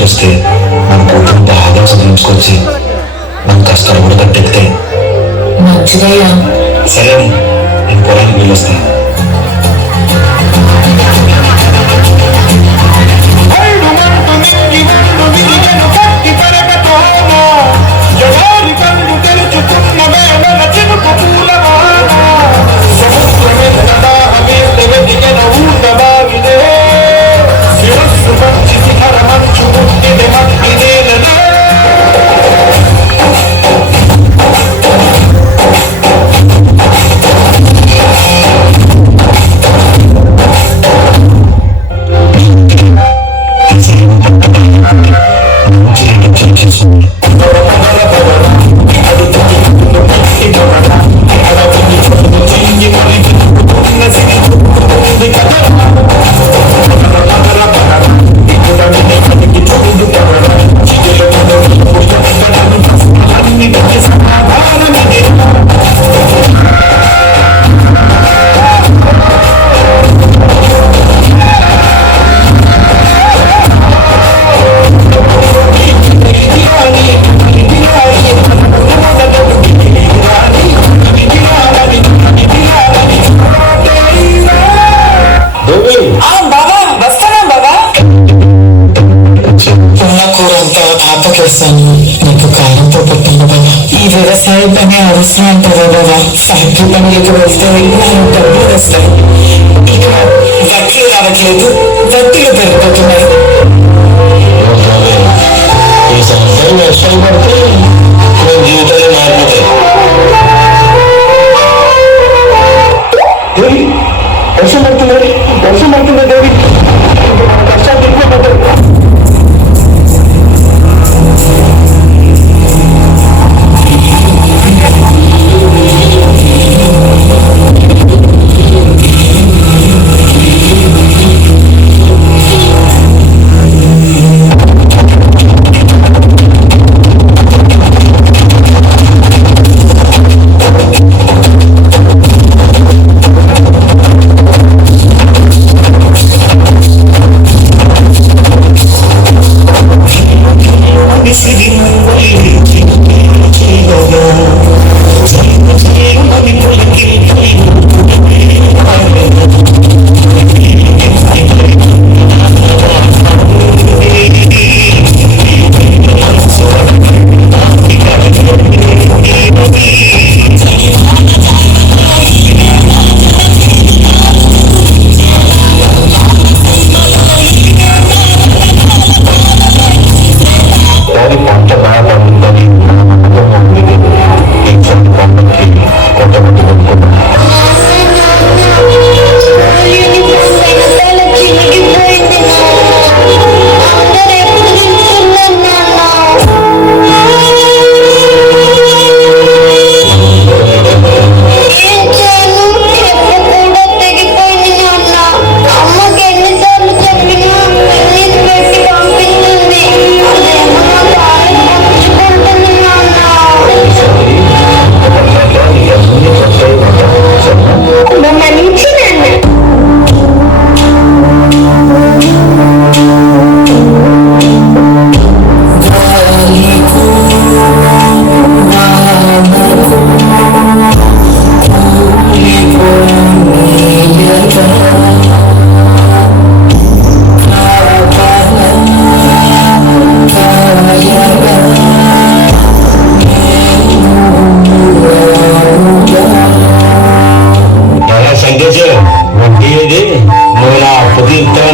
Result వస్తే మన కూతురు బాగా చదివించుకొచ్చి మన కష్టాలు కూడా తట్టెక్కుతాయి. మంచిదయ్యా. సరే నేను పొలానికి వెళ్ళొస్తాను. నీకు కాలంతో పుట్టింది బాబా. ఈ వ్యవసాయ పని అవసరం అంటారా బాబా? ఫ్యాక్టరీ పనులకు వెళ్తే డబ్బులు వస్తాయి. ఇక వడ్లు రావట్లేదు, వడ్డీలు పెరిగిపోతున్నాయి. ఈ సంవత్సరం వర్షాలు పడితే నేను జీవితాలే మారిపోతాయి. వర్షం పడుతుంది, వర్షం పడుతుంది దేవి. వర్షాలు ఎక్కువ పడతాయి.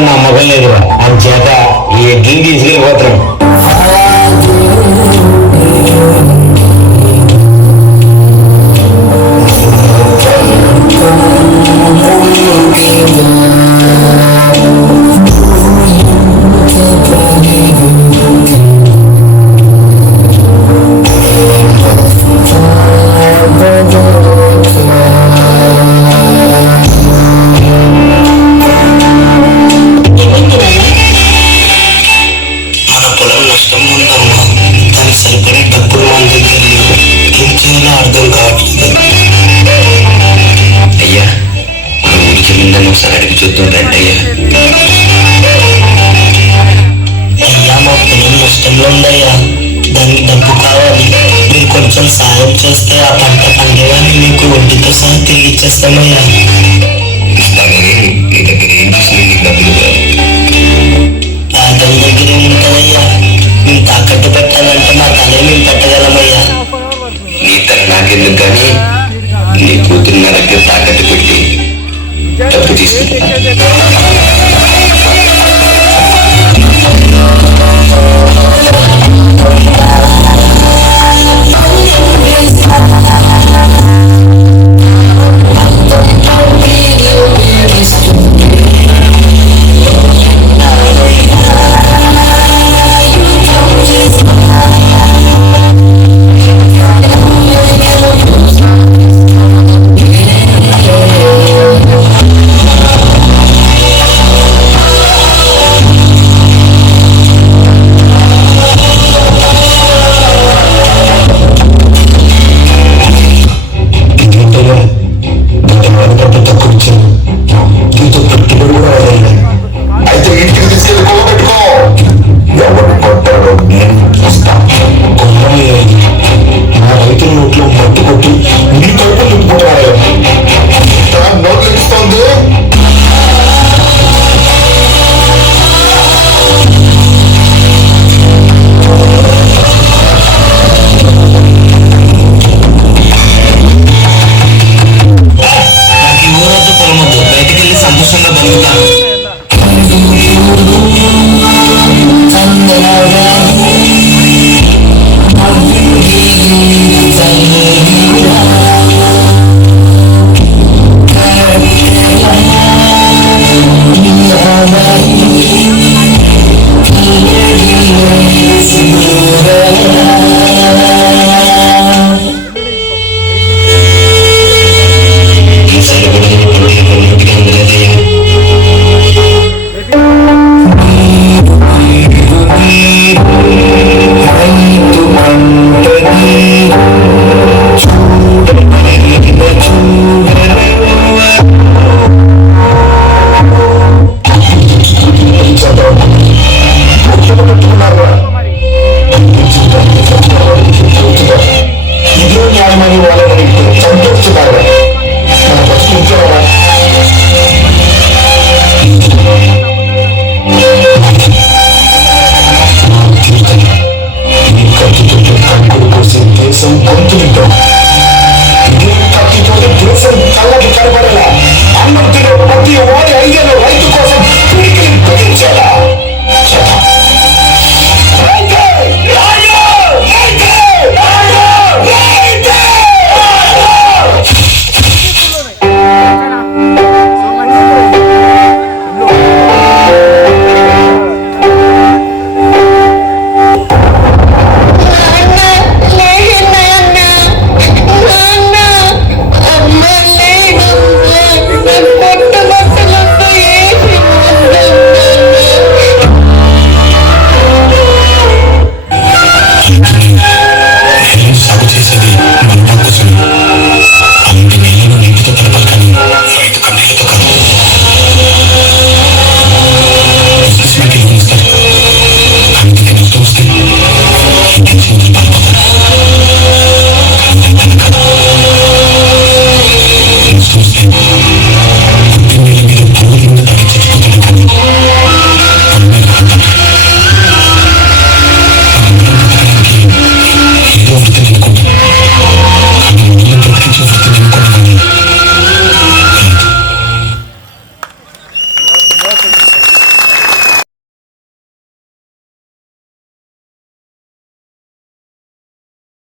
నమ్మకం లేదు. అందుచేత ఈ ఎడ్లని తీసుకెళ్ళిపోతున్నాం. చూద్దాం రండి అయ్యా. కష్టంలో ఉందయ్యా. దానికి డబ్బు కావాలి. మీరు కొంచెం సాయం చేస్తే ఆ పంట పండేవాన్ని మీకు వడ్డీతో సహా తిరిగి ఇచ్చేస్తామయ్యా. ఇస్తానని నీ దగ్గర ఏం చూసి నీకు డబ్బులు కాదు. ఆటల దగ్గర ఏముంటుందయ్యా? మేము తాకట్టు పెట్టాలంటే మా తలే మేము పెట్టగలమయ్యా. నీ తన నాకెందుకు కానీ నీ కూతురు నా దగ్గర తాకట్టు పెట్టి డబ్బు తీసుకుంటా.